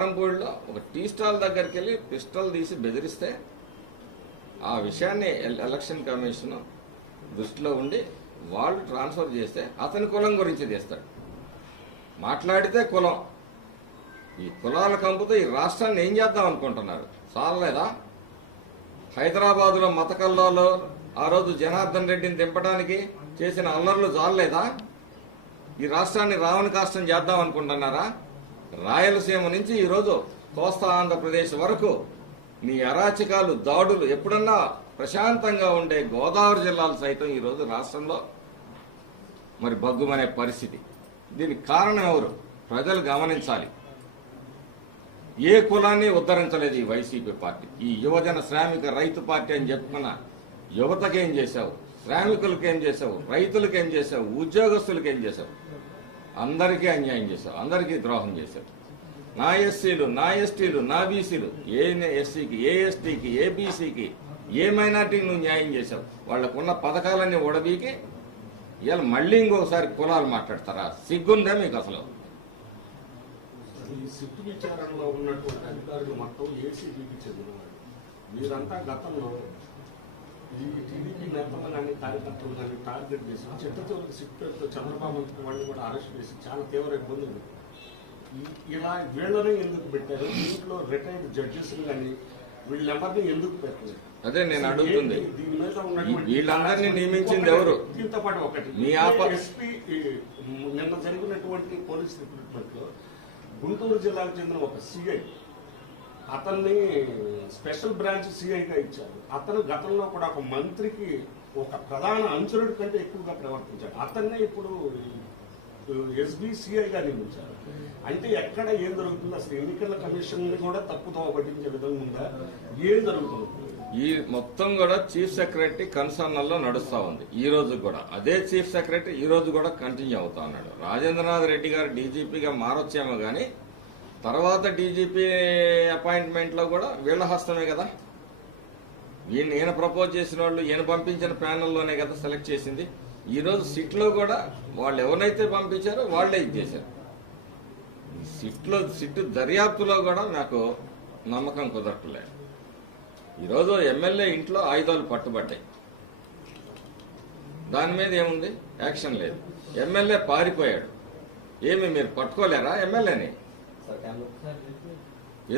కారంపూడిలో ఒక tea stall దగ్గరికి వెళ్ళి పిస్టల్ తీసి బెదిరిస్తే ఆ విషయాన్ని ఎలక్షన్ కమిషన్ దృష్టిలో ఉండి వాళ్ళు ట్రాన్స్ఫర్ చేస్తే అతని కులం గురించి తీస్తాడు. మాట్లాడితే కులం, ఈ కులాల కంపుతో ఈ రాష్ట్రాన్ని ఏం చేద్దాం అనుకుంటున్నారు? చాలలేదా? హైదరాబాదులో మత కల్లోలో ఆ రోజు జనార్దన్ రెడ్డిని దింపడానికి చేసిన అల్లర్లు చాలలేదా? ఈ రాష్ట్రాన్ని రావణ కాష్టం చేద్దాం అనుకుంటున్నారా? రాయలసీమ నుంచి ఈరోజు కోస్తా ఆంధ్రప్రదేశ్ వరకు మీ అరాచకాలు, దాడులు, ఎప్పుడన్నా ప్రశాంతంగా ఉండే గోదావరి జిల్లాలు సైతం ఈరోజు రాష్ట్రంలో మరి బగ్గుమనే పరిస్థితి. దీనికి కారణం ఎవరు? ప్రజలు గమనించాలి. ఏ కులాన్ని ఉద్ధరించలేదు ఈ వైసీపీ పార్టీ. ఈ యువజన శ్రామిక రైతు పార్టీ అని చెప్పుకున్న యువతకేం చేశావు? శ్రామికులకేం చేశావు? రైతులకేం చేశావు? ఉద్యోగస్తులకేం చేశావు? అందరికీ అన్యాయం చేశావు, అందరికీ ద్రోహం చేశావు. నా ఎస్సీలు, నా ఎస్టీలు, నా బీసీలు, ఏ ఎస్సీకి, ఏ ఎస్టీకి, ఏ బీసీకి, ఏ మైనార్టీకి నువ్వు న్యాయం చేశావు. వాళ్లకున్న పథకాలన్నీ ఉడబీకి ఇవాళ మళ్ళీ ఇంకొకసారి కులాలు మాట్లాడతారా? సిగ్గుందా మీకు అసలు? ఈ సిట్టు విచారణలో ఉన్నటువంటి అధికారులు మొత్తం ఏసీబీకి చెందినవాడు. మీరంతా గతంలో ఈ టీడీపీ నేతలు కానీ కార్యకర్తలు కానీ టార్గెట్ చేసి చిట్టతో సిట్ పేరుతో చంద్రబాబు వాళ్ళని కూడా అరెస్ట్ చేసి చాలా తీవ్ర ఇబ్బందులు. ఇలా వీళ్ళని ఎందుకు పెట్టారు? దీంట్లో రిటైర్డ్ జడ్జెస్ కానీ వీళ్ళెవరిని ఎందుకు పెట్టలేదు? అదే నేను అడుగుతుంది. దీని మీద ఉన్నటువంటి వీళ్ళందరినీ నియమించింది ఎవరు? దీంతో పాటు ఒకటి ఎస్పీ నిన్న జరిగినటువంటి పోలీస్ రిక్రూట్మెంట్ లో గుంటూరు జిల్లాకు చెందిన ఒక సిఐ, అతన్ని స్పెషల్ బ్రాంచ్ సిఐగా ఇచ్చారు. అతను గతంలో కూడా ఒక మంత్రికి ఒక ప్రధాన అంచురుడి కంటే ఎక్కువగా ప్రవర్తించాడు. అతన్నే ఇప్పుడు ఎస్బీసీఐగా నియమించారు. అంటే ఎక్కడ ఏం జరుగుతుంది? అసలు ఎన్నికల కమిషన్ కూడా తప్పుతో పట్టించే విధంగా ఉందా? ఏం జరుగుతుంది? ఈ మొత్తం కూడా చీఫ్ సెక్రటరీ కన్సర్నల్లో నడుస్తా ఉంది. ఈ రోజు కూడా అదే చీఫ్ సెక్రటరీ ఈ రోజు కూడా కంటిన్యూ అవుతా ఉన్నాడు. రాజేంద్రనాథ్ రెడ్డి గారు డీజీపీగా మారొచ్చేమో కానీ తర్వాత డీజీపీ అపాయింట్మెంట్ లో కూడా వీళ్ల హస్తమే కదా. ఈయన ప్రపోజ్ చేసిన వాళ్ళు, ఈయన పంపించిన ప్యానెల్లోనే కదా సెలెక్ట్ చేసింది. ఈ రోజు సిట్ లో కూడా వాళ్ళు ఎవరినైతే పంపించారో వాళ్లే ఇది చేశారు. సిట్ దర్యాప్తులో కూడా నాకు నమ్మకం కుదరట్లేదు. ఈరోజు ఎమ్మెల్యే ఇంట్లో ఆయుధాలు పట్టుబడ్డాయి, దాని మీద ఏముంది? యాక్షన్ లేదు. ఎమ్మెల్యే పారిపోయాడు, ఏమి మీరు పట్టుకోలేరా ఎమ్మెల్యేని?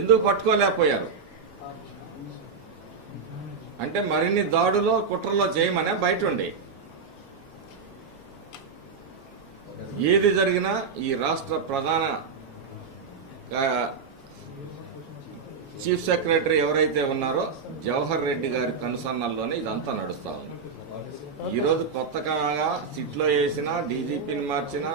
ఎందుకు పట్టుకోలేకపోయారు? అంటే మరిన్ని దాడులో కుట్రలో చేయమనే బయట ఉండి ఏది జరిగినా ఈ రాష్ట్ర ప్రధాన చీఫ్ సెక్రటరీ ఎవరైతే ఉన్నారో జవహర్ రెడ్డి గారి కనుసన్నల్లోనే ఇదంతా నడుస్తా ఉంది. ఈరోజు కొత్తగా సిట్లో వేసినా, డీజీపీని మార్చినా,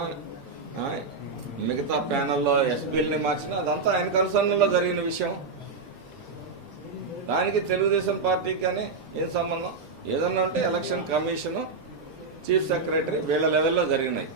మిగతా ప్యానెల్లో ఎస్పీలని మార్చినా అదంతా ఆయన కనుసన్నల్లో జరిగిన విషయం. దానికి తెలుగుదేశం పార్టీకి కానీ ఏం సంబంధం? ఏదన్నా అంటే ఎలక్షన్ కమిషను, చీఫ్ సెక్రటరీ వీళ్ళ లెవెల్లో జరిగినాయి.